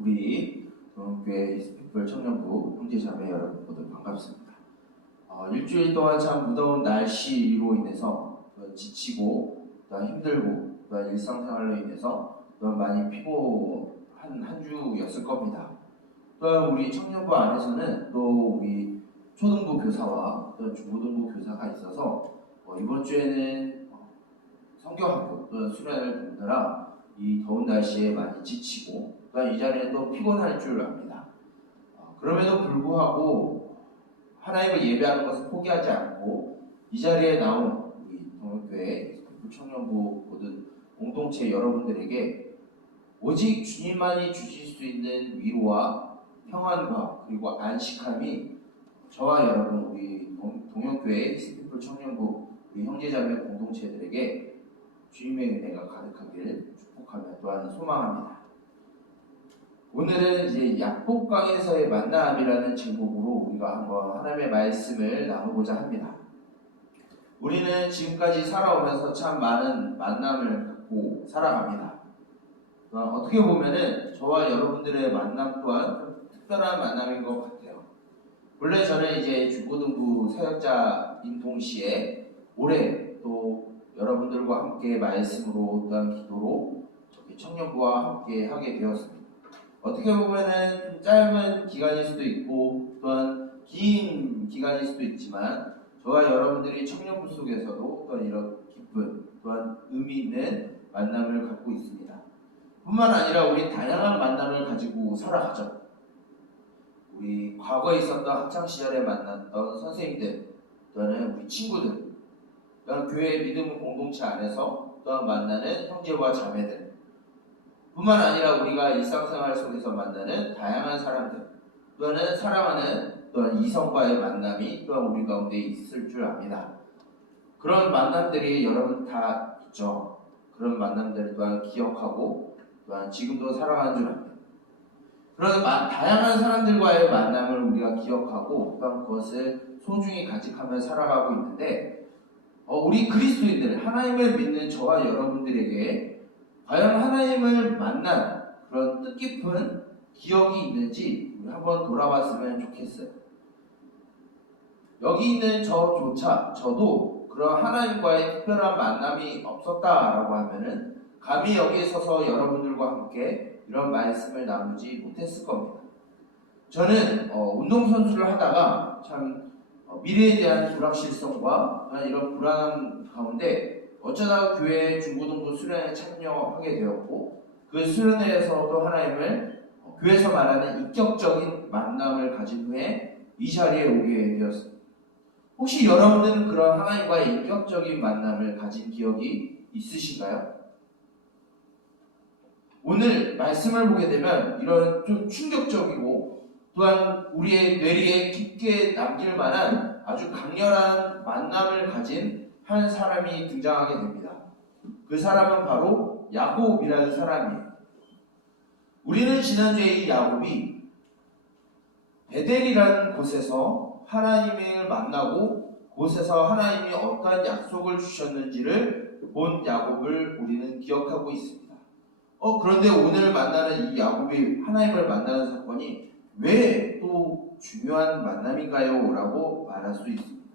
우리 동교회 이스피플 청년부 형제자매 여러분 모두 반갑습니다. 일주일 동안 참 무더운 날씨로 인해서 지치고 또 힘들고 또 일상생활로 인해서 또 많이 피곤한 한 주였을 겁니다. 또 우리 청년부 안에서는 또 우리 초등부 교사와 또 중고등부 교사가 있어서 이번 주에는 성경학교 또 수련을 듣느라 이 더운 날씨에 많이 지치고 또 이 자리에 또 피곤할 줄 압니다. 그럼에도 불구하고 하나님을 예배하는 것을 포기하지 않고 이 자리에 나온 우리 동교회 청년부 모든 공동체 여러분들에게 오직 주님만이 주실 수 있는 위로와 평안과 그리고 안식함이 저와 여러분 우리 동역교회 스피플 청년부 우리 형제자매 공동체들에게 주님의 은혜가 가득하기를 축복하며 또한 소망합니다. 오늘은 이제 약복강에서의 만남이라는 제목으로 우리가 한번 하나님의 말씀을 나누고자 합니다. 우리는 지금까지 살아오면서 참 많은 만남을 갖고 살아갑니다. 어떻게 보면은 저와 여러분들의 만남 또한 특별한 만남인 것 같아요. 원래 저는 이제 중고등부 사역자인 동시에 올해 또 여러분들과 함께 말씀으로 또한 기도로 청년부와 함께 하게 되었습니다. 어떻게 보면은 좀 짧은 기간일 수도 있고 또한 긴 기간일 수도 있지만 저와 여러분들이 청년부 속에서도 또한 이런 기쁜 또한 의미 있는 만남을 갖고 있습니다. 뿐만 아니라 우리 다양한 만남을 가지고 살아가죠. 우리 과거에 있었던 학창시절에 만났던 선생님들 또는 우리 친구들 또한 교회 믿음 공동체 안에서 또한 만나는 형제와 자매들 뿐만 아니라 우리가 일상생활 속에서 만나는 다양한 사람들 또는 사랑하는 또한 이성과의 만남이 또한 우리 가운데 있을 줄 압니다. 그런 만남들이 여러분 다 있죠. 그런 만남들 또한 기억하고 또한 지금도 살아가는 줄 압니다. 그런 다양한 사람들과의 만남을 우리가 기억하고 또한 그것을 소중히 간직하며 살아가고 있는데 우리 그리스도인들 하나님을 믿는 저와 여러분들에게 과연 하나님을 만난 그런 뜻깊은 기억이 있는지 우리 한번 돌아봤으면 좋겠어요. 여기 있는 저도 그런 하나님과의 특별한 만남이 없었다라고 하면은 감히 여기에 서서 여러분들과 함께 이런 말씀을 나누지 못했을 겁니다. 저는 운동선수를 하다가 참 미래에 대한 불확실성과 이런 불안함 가운데 어쩌다 교회 중고등부 수련에 참여하게 되었고 그 수련회에서도 하나님을 교회에서 말하는 인격적인 만남을 가진 후에 이 자리에 오게 되었습니다. 혹시 여러분들은 그런 하나님과의 인격적인 만남을 가진 기억이 있으신가요? 오늘 말씀을 보게 되면 이런 좀 충격적이고 또한 우리의 뇌리에 깊게 남길 만한 아주 강렬한 만남을 가진 한 사람이 등장하게 됩니다. 그 사람은 바로 야곱이라는 사람이에요. 우리는 지난주에 이 야곱이 베델이라는 곳에서 하나님을 만나고 곳에서 하나님이 어떠한 약속을 주셨는지를 본 야곱을 우리는 기억하고 있습니다. 그런데 오늘 만나는 이 야곱이 하나님을 만나는 사건이 왜 또 중요한 만남인가요? 라고 말할 수 있습니다.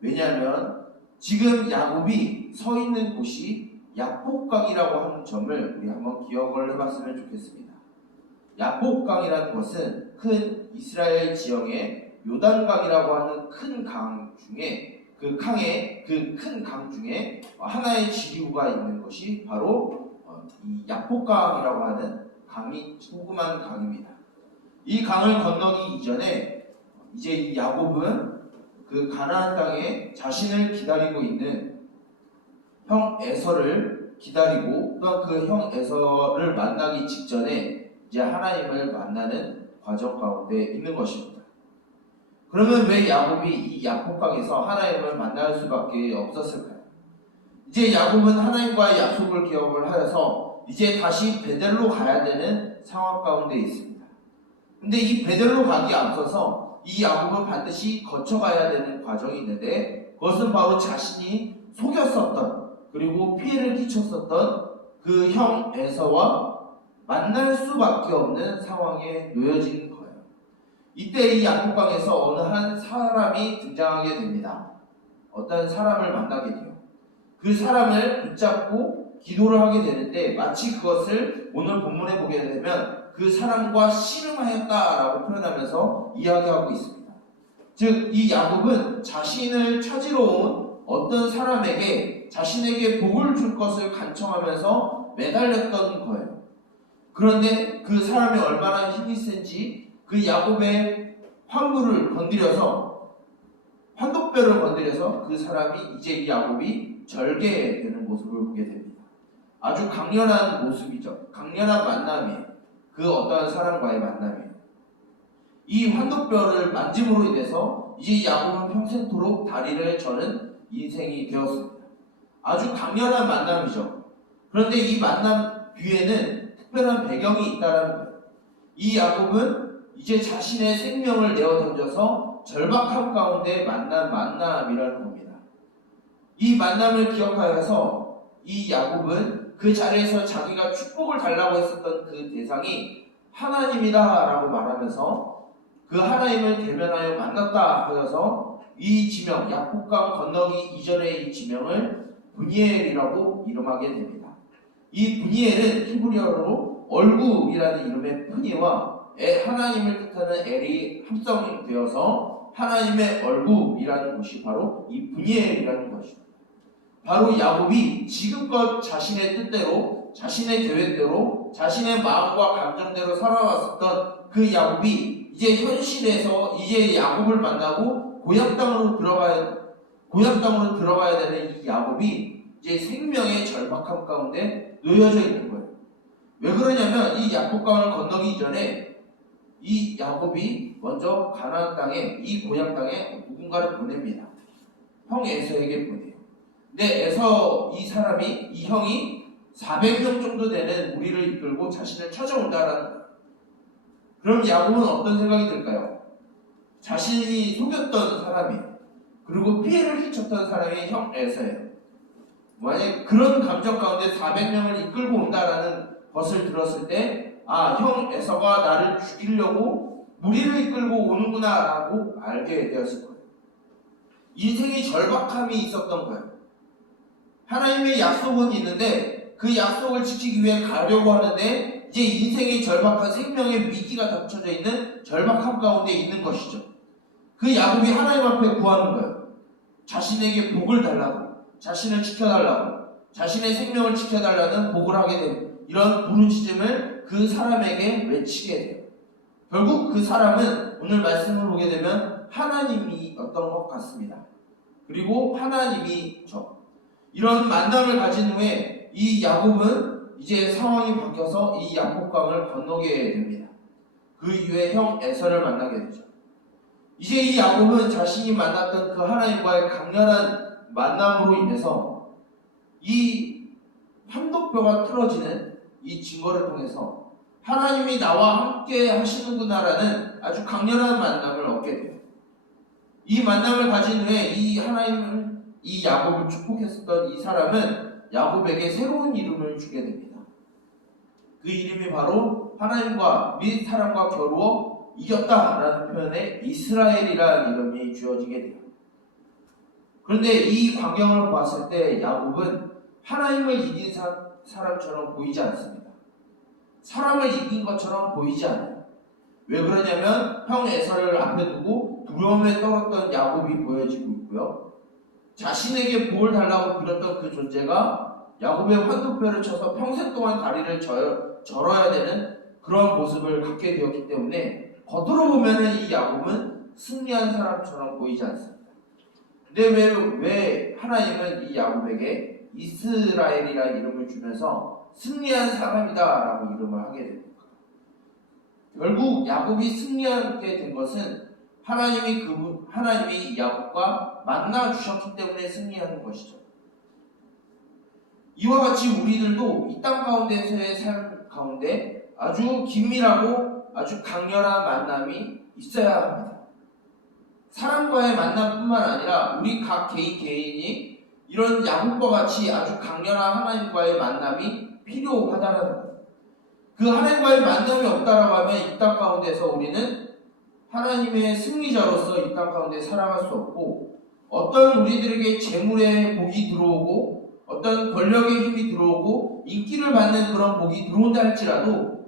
왜냐하면 지금 야곱이 서 있는 곳이 약복강이라고 하는 점을 우리 한번 기억을 해봤으면 좋겠습니다. 약복강이라는 것은 큰 이스라엘 지형의 요단강이라고 하는 큰 강 중에 그 큰 강 중에 하나의 지류가 있는 것이 바로 이 약복강이라고 하는 강이 조그만 강입니다. 이 강을 건너기 이전에 이제 이 야곱은 그 가나안 땅에 자신을 기다리고 있는 형 에서를 기다리고 또 그 형 에서를 만나기 직전에 이제 하나님을 만나는 과정 가운데 있는 것입니다. 그러면 왜 야곱이 이 약복강에서 하나님을 만날 수밖에 없었을까요? 이제 야곱은 하나님과의 약속을 기억을 하여서 이제 다시 베델로 가야 되는 상황 가운데 있습니다. 근데 이 베델로 가기 앞서서 이 야곱은 반드시 거쳐가야 되는 과정이 있는데 그것은 바로 자신이 속였었던 그리고 피해를 끼쳤었던 그 형 에서와 만날 수밖에 없는 상황에 놓여진 거예요. 이때 이 야복강에서 어느 한 사람이 등장하게 됩니다. 어떤 사람을 만나게 돼요. 그 사람을 붙잡고 기도를 하게 되는데 마치 그것을 오늘 본문에 보게 되면 그 사람과 씨름하였다라고 표현하면서 이야기하고 있습니다. 즉, 이 야곱은 자신을 찾으러 온 어떤 사람에게 자신에게 복을 줄 것을 간청하면서 매달렸던 거예요. 그런데 그 사람이 얼마나 힘이 센지 그 야곱의 환부를 건드려서 환도뼈를 건드려서 그 사람이 이제 이 야곱이 절개되는 모습을 보게 됩니다. 아주 강렬한 모습이죠. 강렬한 만남이에요. 그 어떠한 사람과의 만남이에요. 이 환도뼈를 만짐으로 인해서 이제 야곱은 평생토록 다리를 저는 인생이 되었습니다. 아주 강렬한 만남이죠. 그런데 이 만남 뒤에는 특별한 배경이 있다는 거예요. 이 야곱은 이제 자신의 생명을 내어 던져서 절박함 가운데 만난 만남이라는 겁니다. 이 만남을 기억하여서 이 야곱은 그 자리에서 자기가 축복을 달라고 했었던 그 대상이 하나님이다 라고 말하면서 그 하나님을 대면하여 만났다 하여서 이 지명, 야복강 건너기 이전의 이 지명을 브니엘이라고 이름하게 됩니다. 이 브니엘은 히브리어로 얼굴이라는 이름의 프니와 하나님을 뜻하는 엘이 합성이 되어서 하나님의 얼굴이라는 것이 바로 이 브니엘이라는 것입니다. 바로 야곱이 지금껏 자신의 뜻대로, 자신의 계획대로, 자신의 마음과 감정대로 살아왔었던 그 야곱이 이제 현실에서 이제 야곱을 만나고 고향 땅으로 들어가야 되는 이 야곱이 이제 생명의 절박함 가운데 놓여져 있는 거예요. 왜 그러냐면 이 야복강을 건너기 전에 이 야곱이 먼저 가나안 땅에, 이 고향 땅에 누군가를 보냅니다. 형 에서에게 보내요. 근데 에서 이 사람이, 이 형이 400명 정도 되는 무리를 이끌고 자신을 찾아온다라는 거예요. 그럼 야곱은 어떤 생각이 들까요? 자신이 속였던 사람이에요. 그리고 피해를 끼쳤던 사람이 형 에서예요. 만약 그런 감정 가운데 400명을 이끌고 온다라는 것을 들었을 때 형 에서가 나를 죽이려고 무리를 이끌고 오는구나 라고 알게 되었을 거예요. 인생의 절박함이 있었던 거예요. 하나님의 약속은 있는데 그 약속을 지키기 위해 가려고 하는데 이제 인생의 절박한 생명의 위기가 닥쳐져 있는 절박함 가운데 있는 것이죠. 그 야곱이 하나님 앞에 구하는 거예요. 자신에게 복을 달라고, 자신을 지켜달라고, 자신의 생명을 지켜달라는 복을 하게 됩니다. 이런 부르짖음을 그 사람에게 외치게 돼요. 결국 그 사람은 오늘 말씀을 보게 되면 하나님이었던 것 같습니다. 그리고 하나님이죠. 이런 만남을 가진 후에 이 야곱은 이제 상황이 바뀌어서 이 야복강을 건너게 됩니다. 그 이후에 형 에서를 만나게 되죠. 이제 이 야곱은 자신이 만났던 그 하나님과의 강렬한 만남으로 인해서 이 환도뼈가 틀어지는 이 증거를 통해서 하나님이 나와 함께 하시는구나라는 아주 강렬한 만남을 얻게 돼요. 이 만남을 가진 후에 이 하나님을, 이 야곱을 축복했었던 이 사람은 야곱에게 새로운 이름을 주게 됩니다. 그 이름이 바로 하나님과 및 사람과 겨루어 이겼다라는 표현에 이스라엘이라는 이름이 주어지게 돼요. 그런데 이 광경을 봤을 때 야곱은 하나님을 이긴 사람처럼 보이지 않습니다. 사람을 이긴 것처럼 보이지 않아요. 왜 그러냐면 형 에서를 앞에 두고 두려움에 떨었던 야곱이 보여지고 있고요. 자신에게 복을 달라고 빌었던 그 존재가 야곱의 환도뼈를 쳐서 평생 동안 다리를 절어야 되는 그런 모습을 갖게 되었기 때문에 겉으로 보면 이 야곱은 승리한 사람처럼 보이지 않습니다. 근데 왜 하나님은 이 야곱에게 이스라엘이라는 이름을 주면서 승리한 사람이다 라고 이름을 하게 됩니까? 결국 야곱이 승리하게 된 것은 하나님이 야곱과 만나 주셨기 때문에 승리하는 것이죠. 이와 같이 우리들도 이 땅 가운데서의 삶 가운데 아주 긴밀하고 아주 강렬한 만남이 있어야 합니다. 사람과의 만남뿐만 아니라 우리 각 개인이 이런 야곱과 같이 아주 강렬한 하나님과의 만남이 필요하다는 거예요. 그 하나님과의 만남이 없다라고 하면 이 땅 가운데서 우리는 하나님의 승리자로서 이 땅 가운데 살아갈 수 없고, 어떤 우리들에게 재물의 복이 들어오고 어떤 권력의 힘이 들어오고 인기를 받는 그런 복이 들어온다 할지라도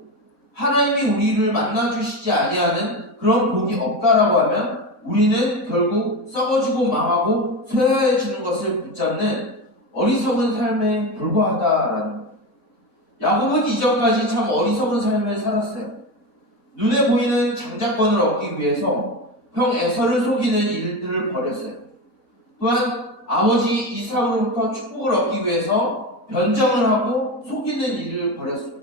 하나님이 우리를 만나주시지 아니하는 그런 복이 없다라고 하면 우리는 결국 썩어지고 망하고 쇠해지는 것을 붙잡는 어리석은 삶에 불과하다라는 거예요. 야곱은 이전까지 참 어리석은 삶을 살았어요. 눈에 보이는 장자권을 얻기 위해서 형 에서를 속이는 일들을 벌였어요. 또한 아버지 이삭으로부터 축복을 얻기 위해서 변장을 하고 속이는 일을 벌였어요.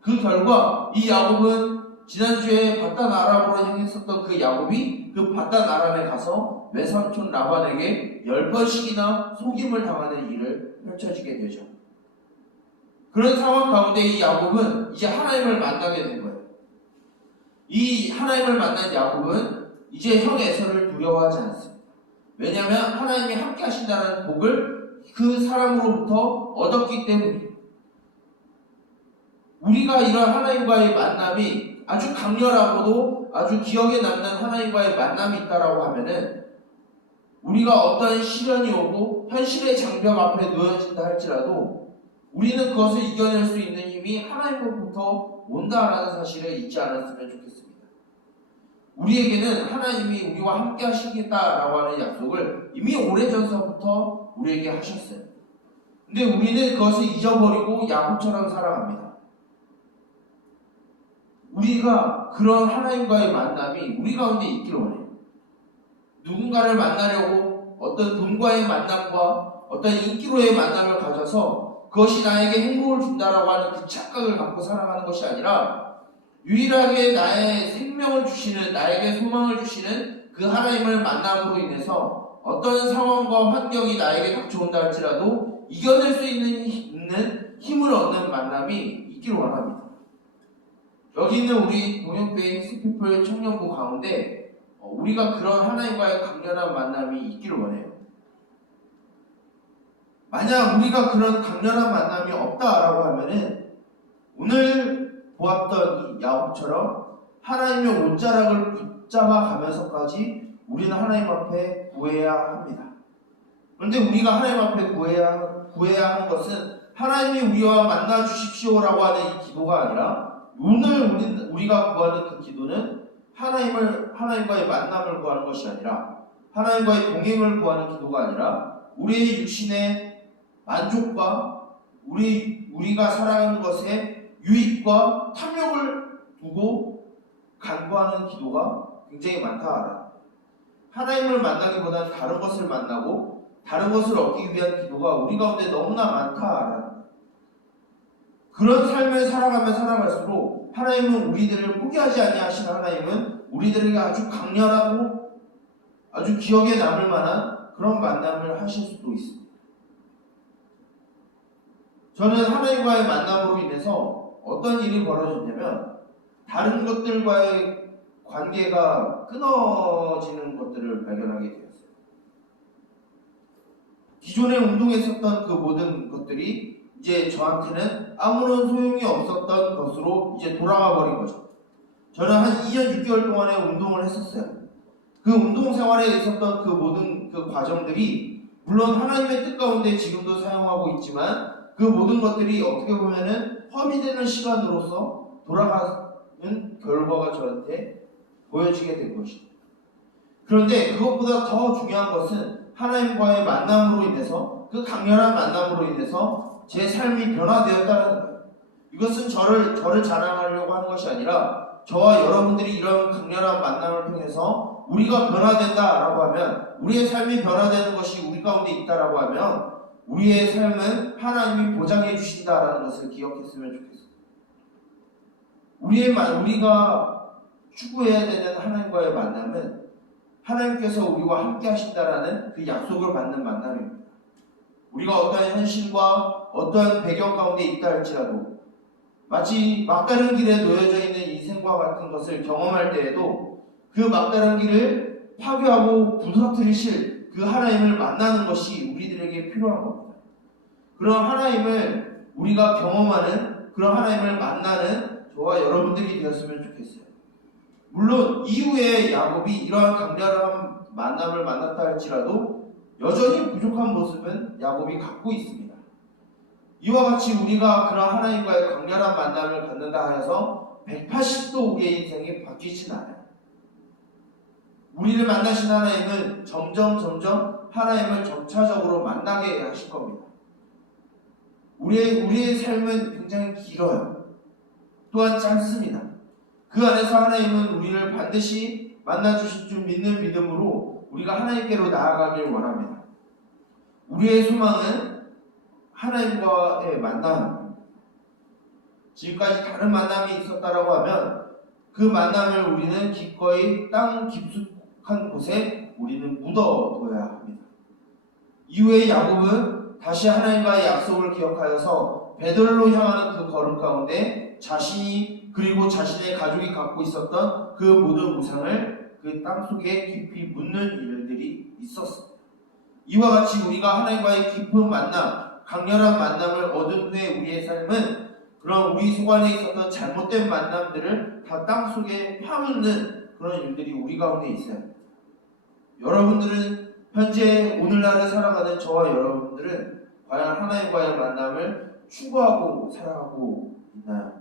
그 결과 이 야곱은 지난주에 바단 아람으로 향했었던 그 야곱이 그 바단 아람에 가서 외삼촌 라반에게 10번씩이나 속임을 당하는 일을 펼쳐지게 되죠. 그런 상황 가운데 이 야곱은 이제 하나님을 만나게 된 거예요. 이 하나님을 만난 야곱은 이제 형 에서를 두려워하지 않습니다. 왜냐하면 하나님이 함께 하신다는 복을 그 사람으로부터 얻었기 때문이에요. 우리가 이런 하나님과의 만남이 아주 강렬하고도 아주 기억에 남는 하나님과의 만남이 있다라고 하면은 우리가 어떤 시련이 오고 현실의 장벽 앞에 놓여진다 할지라도 우리는 그것을 이겨낼 수 있는 힘이 하나님으로부터 온다라는 사실을 잊지 않았으면 좋겠습니다. 우리에게는 하나님이 우리와 함께 하시겠다라고 하는 약속을 이미 오래전서부터 우리에게 하셨어요. 근데 우리는 그것을 잊어버리고 야곱처럼 살아갑니다. 우리가 그런 하나님과의 만남이 우리 가운데 있기를 원해요. 누군가를 만나려고 어떤 돈과의 만남과 어떤 인기로의 만남을 가져서 그것이 나에게 행복을 준다라고 하는 그 착각을 갖고 살아가는 것이 아니라 유일하게 나의 생명을 주시는, 나에게 소망을 주시는 그 하나님을 만남으로 인해서 어떤 상황과 환경이 나에게 닥쳐온다 할지라도 이겨낼 수 있는 힘을 얻는 만남이 있기를 원합니다. 여기 있는 우리 동영배 힐스피플 청년부 가운데 우리가 그런 하나님과의 강렬한 만남이 있기를 원해요. 만약 우리가 그런 강렬한 만남이 없다라고 하면은 오늘 보았던 이 야곱처럼 하나님의 옷자락을 붙잡아 가면서까지 우리는 하나님 앞에 구해야 합니다. 그런데 우리가 하나님 앞에 구해야 하는 것은 하나님이 우리와 만나 주십시오라고 하는 이 기도가 아니라 오늘 우리가 구하는 그 기도는 하나님과의 만남을 구하는 것이 아니라 하나님과의 동행을 구하는 기도가 아니라 우리의 육신의 만족과 우리가 살아가는 것에 유익과 탐욕을 두고 간구하는 기도가 굉장히 많다. 하나님을 만나기보다는 다른 것을 만나고 다른 것을 얻기 위한 기도가 우리 가운데 너무나 많다. 그런 삶을 살아갈수록 하나님은 우리들을 포기하지 아니하시는 하나님은 우리들에게 아주 강렬하고 아주 기억에 남을 만한 그런 만남을 하실 수도 있습니다. 저는 하나님과의 만남으로 인해서 어떤 일이 벌어졌냐면 다른 것들과의 관계가 끊어지는 것들을 발견하게 되었어요. 기존에 운동했었던 그 모든 것들이 이제 저한테는 아무런 소용이 없었던 것으로 이제 돌아가 버린 거죠. 저는 한 2년 6개월 동안에 운동을 했었어요. 그 운동 생활에 있었던 그 모든 그 과정들이 물론 하나님의 뜻 가운데 지금도 사용하고 있지만 그 모든 것들이 어떻게 보면은 허비되는 시간으로서 돌아가는 결과가 저한테 보여지게 된 것이죠. 그런데 그것보다 더 중요한 것은 하나님과의 만남으로 인해서 그 강렬한 만남으로 인해서 제 삶이 변화되었다는 거예요. 이것은 저를 자랑하려고 하는 것이 아니라 저와 여러분들이 이런 강렬한 만남을 통해서 우리가 변화된다라고 하면 우리의 삶이 변화되는 것이 우리 가운데 있다라고 하면 우리의 삶은 하나님이 보장해 주신다라는 것을 기억했으면 좋겠습니다. 우리가 추구해야 되는 하나님과의 만남은 하나님께서 우리와 함께 하신다라는 그 약속을 받는 만남입니다. 우리가 어떠한 현실과 어떠한 배경 가운데 있다 할지라도 마치 막다른 길에 놓여져 있는 인생과 같은 것을 경험할 때에도 그 막다른 길을 파괴하고 부서뜨리실 그 하나님을 만나는 것이 우리들에게 필요한 겁니다. 그런 하나님을 우리가 경험하는 그런 하나님을 만나는 저와 여러분들이 되었으면 좋겠어요. 물론 이후에 야곱이 이러한 강렬한 만남을 만났다 할지라도 여전히 부족한 모습은 야곱이 갖고 있습니다. 이와 같이 우리가 그런 하나님과의 강렬한 만남을 갖는다 하여서 180도 우리의 인생이 바뀌진 않아요. 우리를 만나신 하나님은 점점 하나님을 점차적으로 만나게 하실 겁니다. 우리의 삶은 굉장히 길어요. 또한 짧습니다. 그 안에서 하나님은 우리를 반드시 만나주실 줄 믿는 믿음으로 우리가 하나님께로 나아가길 원합니다. 우리의 소망은 하나님과의 만남입니다. 지금까지 다른 만남이 있었다라고 하면 그 만남을 우리는 기꺼이 땅 깊숙한 곳에 우리는 묻어둬야 합니다. 이후에 야곱은 다시 하나님과의 약속을 기억하여서 베들로 향하는 그 걸음 가운데 자신이 그리고 자신의 가족이 갖고 있었던 그 모든 우상을 그 땅속에 깊이 묻는 일들이 있었습니다. 이와 같이 우리가 하나님과의 깊은 만남, 강렬한 만남을 얻은 후에 우리의 삶은 그런 우리 속안에 있었던 잘못된 만남들을 다 땅속에 파묻는 그런 일들이 우리 가운데 있어요. 여러분들은 현재 오늘날을 살아가는 저와 여러분들은 과연 하나님과의 만남을 추구하고 살아가고 있나요?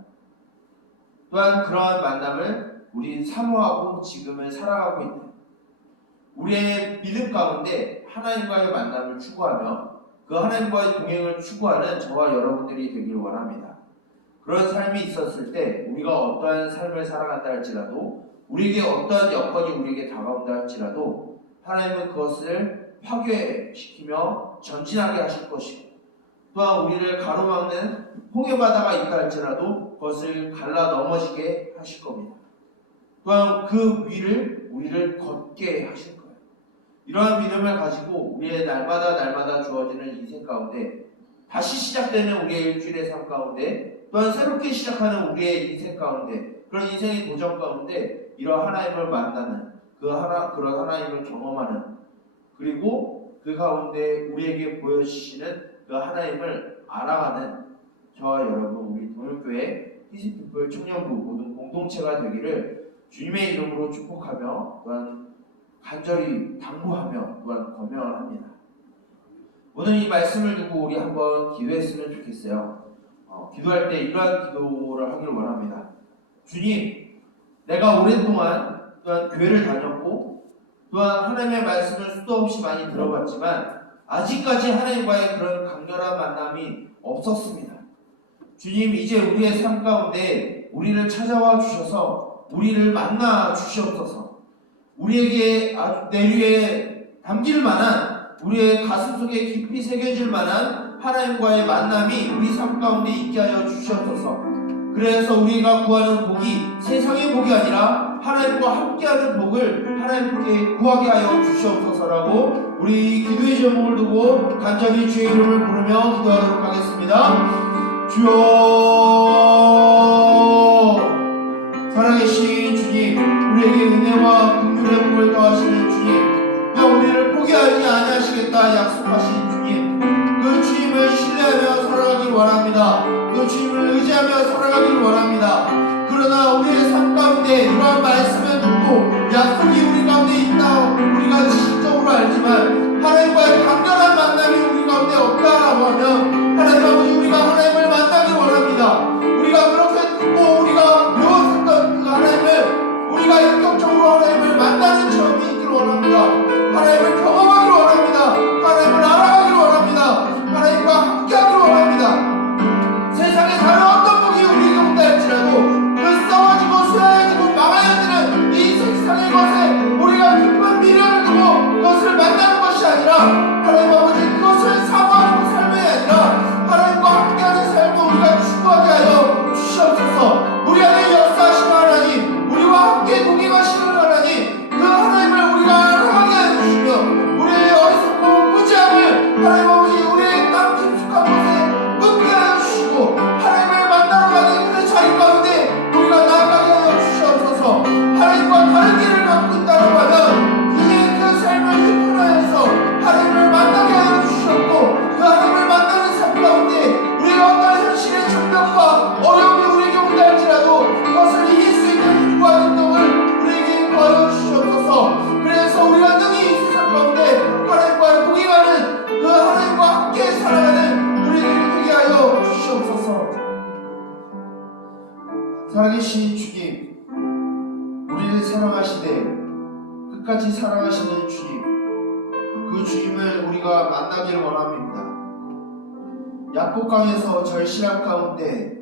또한 그러한 만남을 우리 사모하고 지금을 살아가고 있나요? 우리의 믿음 가운데 하나님과의 만남을 추구하며 그 하나님과의 동행을 추구하는 저와 여러분들이 되길 원합니다. 그런 삶이 있었을 때 우리가 어떠한 삶을 살아간다 할지라도 우리에게 어떠한 여건이 우리에게 다가온다 할지라도 하나님은 그것을 파괴시키며 전진하게 하실 것이고 또한 우리를 가로막는 홍해바다가 있다 할지라도 그것을 갈라 넘어지게 하실 겁니다. 또한 그 위를 우리를 걷게 하실 거예요. 이러한 믿음을 가지고 우리의 날마다 주어지는 인생 가운데 다시 시작되는 우리의 일주일의 삶 가운데 또한 새롭게 시작하는 우리의 인생 가운데 그런 인생의 도전 가운데 이러한 하나님을 만나는 그런 하나님을 경험하는 그리고 그 가운데 우리에게 보여주시는 그 하나님을 알아가는 저와 여러분 우리 동일교회 히스피플 청년부 모든 공동체가 되기를 주님의 이름으로 축복하며 또한 간절히 당부하며 또한 권면합니다. 오늘 이 말씀을 두고 우리 한번 기도했으면 좋겠어요. 기도할 때 이러한 기도를 하길 원합니다. 주님, 내가 오랫동안 또한 교회를 다녔고 또한 하나님의 말씀을 수도 없이 많이 들어봤지만 아직까지 하나님과의 그런 강렬한 만남이 없었습니다. 주님, 이제 우리의 삶 가운데 우리를 찾아와 주셔서 우리를 만나 주시옵소서. 우리에게 아주 내류에 담길 만한 우리의 가슴 속에 깊이 새겨질 만한 하나님과의 만남이 우리 삶 가운데 있게 하여 주시옵소서. 그래서 우리가 구하는 복이 세상의 복이 아니라 하나님과 함께하는 복을 하나님께 구하게 하여 주시옵소서라고 우리 기도의 제목을 두고 간절히 주의 이름을 부르며 기도하도록 하겠습니다. 주여, 살아계신 주님, 우리에게 은혜와 긍휼의 복을 더하시는 주님, 또 우리를 포기하지 아니하시겠다 약속하신 주님, 그 주님을 신뢰하며 살아가길 원합니다. 그 주님을 의지하며 살아가길 원합니다. 그러나 우리의 삶 가운데 이러한 말씀을 듣고 약속이 우리 가운데 있다 우리가 지식적으로 알지만 하나님과의 강렬한 만남이 우리 가운데 없다라고 하면 하나님 아버지 우리가 하나님을 만나길 원합니다. 우리가 살아계신 주님, 우리를 사랑하시되 끝까지 사랑하시는 주님, 그 주님을 우리가 만나기를 원합니다. 야복강에서 절실함 가운데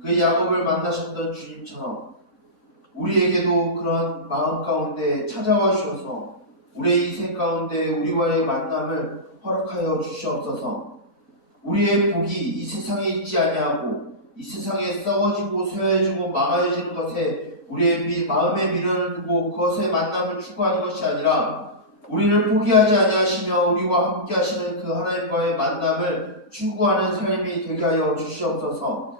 그 야곱을 만나셨던 주님처럼 우리에게도 그런 마음 가운데 찾아와 주셔서 우리의 인생 가운데 우리와의 만남을 허락하여 주시옵소서. 우리의 복이 이 세상에 있지 아니하고 이 세상에 썩어지고 쇠해지고 망하여지는 것에 우리의 마음의 미련을 두고 그것의 만남을 추구하는 것이 아니라 우리를 포기하지 아니하시며 우리와 함께 하시는 그 하나님과의 만남을 추구하는 삶이 되게 하여 주시옵소서.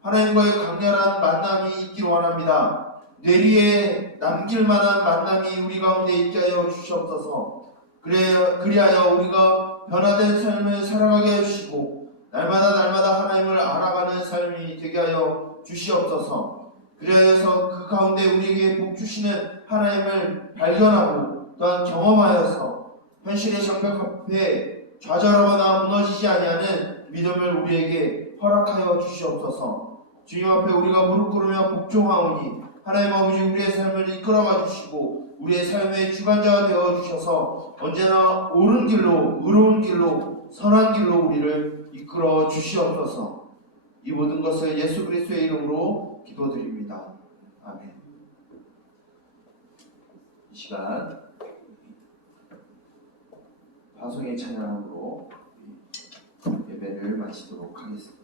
하나님과의 강렬한 만남이 있기를 원합니다. 뇌리에 남길 만한 만남이 우리 가운데 있게 하여 주시옵소서. 그리하여 우리가 변화된 삶을 살아가게 해주시고 날마다 하나님을 알아가는 삶이 되게 하여 주시옵소서. 그래서 그 가운데 우리에게 복 주시는 하나님을 발견하고 또한 경험하여서 현실의 장벽 앞에 좌절하거나 무너지지 아니하는 믿음을 우리에게 허락하여 주시옵소서. 주님 앞에 우리가 무릎 꿇으며 복종하오니 하나님 아버지 우리의 삶을 이끌어가 주시고 우리의 삶의 주관자가 되어 주셔서 언제나 옳은 길로, 의로운 길로, 선한 길로 우리를 이끌어 주시옵소서. 이 모든 것을 예수 그리스도의 이름으로 기도드립니다. 아멘. 이 시간 화성의 찬양으로 예배를 마치도록 하겠습니다.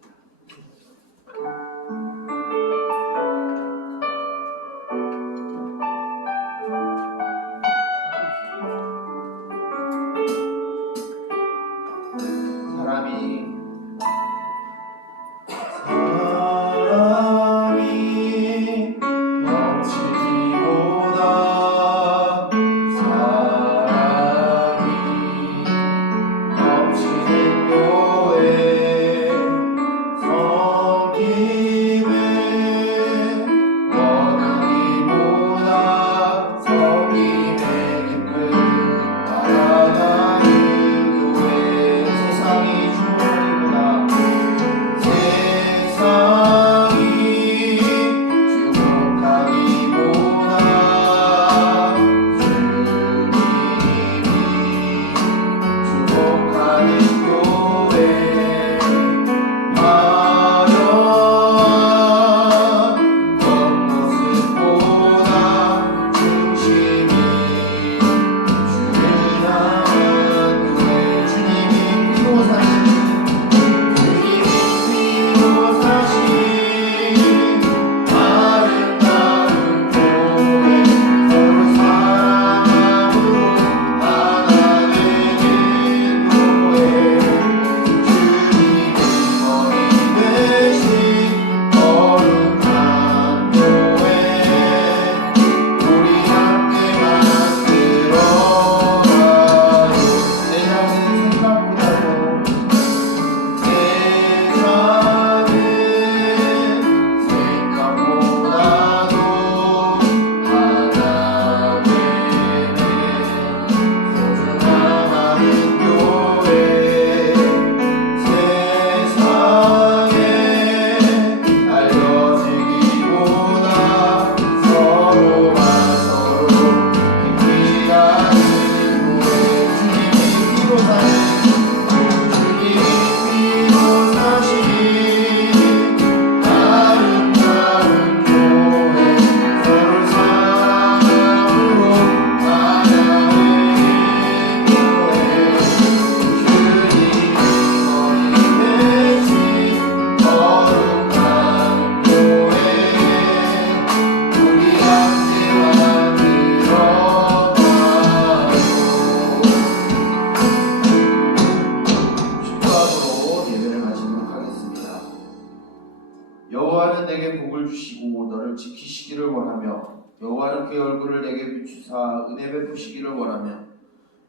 여호와는 내게 복을 주시고 너를 지키시기를 원하며 여호와는 그의 얼굴을 내게 비추사 은혜 베푸시기를 원하며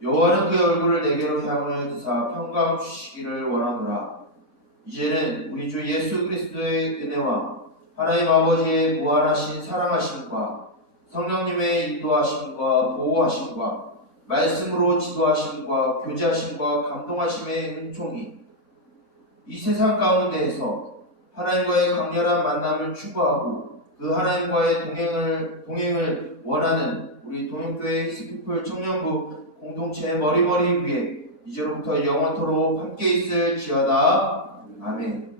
여호와는 그의 얼굴을 내게로 향하여 드사 평강 주시기를 원하노라. 이제는 우리 주 예수 그리스도의 은혜와 하나님 아버지의 무한하신 사랑하심과 성령님의 인도하심과 보호하심과 말씀으로 지도하심과 교제하심과 감동하심의 은총이 이 세상 가운데에서 하나님과의 강렬한 만남을 추구하고 그 하나님과의 동행을 원하는 우리 동행교회 히스피플 청년부 공동체의 머리머리 위에 이제로부터 영원토록 함께 있을지어다. 아멘.